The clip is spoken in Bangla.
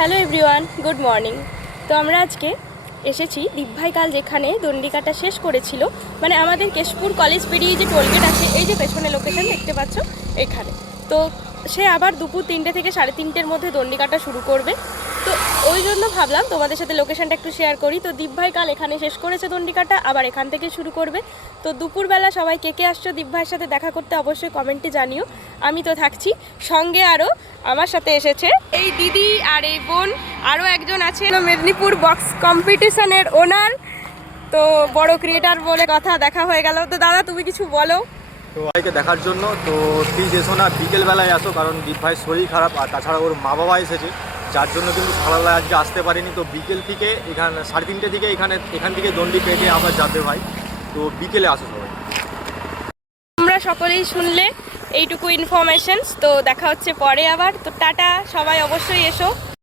Hello everyone, good morning. তো আমরা আজকে এসেছি দীপভাইকাল যেখানে দণ্ডিকাটা শেষ করেছিল, মানে আমাদের কেশপুর কলেজ পেরিয়ে যে টোলগেট আছে, এই যে পেছনে লোকেশন দেখতে পাচ্ছ এখানে। তো সে আবার দুপুর 3টে থেকে 3:30-র মধ্যে দণ্ডিকাটা শুরু করবে। তো ওই জন্য ভাবলাম তোমাদের সাথে লোকেশনটা একটু শেয়ার করি। তো দীপভাইকাল এখানে শেষ করেছে দণ্ডিকাটা, আবার এখান থেকে শুরু করবে। তো দুপুরবেলা সবাই কে কে আসছো দীপভাইয়ের সাথে দেখা করতে অবশ্যই কমেন্টে জানিও। আমি তো থাকছি সঙ্গে, আরও আমার সাথে এসেছে এই দিদি আর এই বোন, আরও একজন আছে মেদিনীপুর বক্স কম্পিটিশনের ওনার। তো বড় ক্রিয়েটার বলে কথা, দেখা হয়ে গেল। তো দাদা তুমি কিছু বলো। তো ভাইকে দেখার জন্য তো প্লিজ এসো না, বিকেলবেলায় আসো, কারণ দীপ ভাইয়ের শরীর খারাপ, আর তাছাড়া ওর মা বাবা এসেছে, যার জন্য কিন্তু সকালবেলায় আজকে আসতে পারিনি। তো বিকেল থেকে এখানে 3:30 থেকে এখান থেকে দণ্ডি পেটে আবার যাবে ভাই। তো বিকেলে আসো সবাই। তোমরা সকলেই শুনলে এইটুকু ইনফরমেশনস। তো দেখা হচ্ছে পরে আবার। তো টাটা, সবাই অবশ্যই এসো।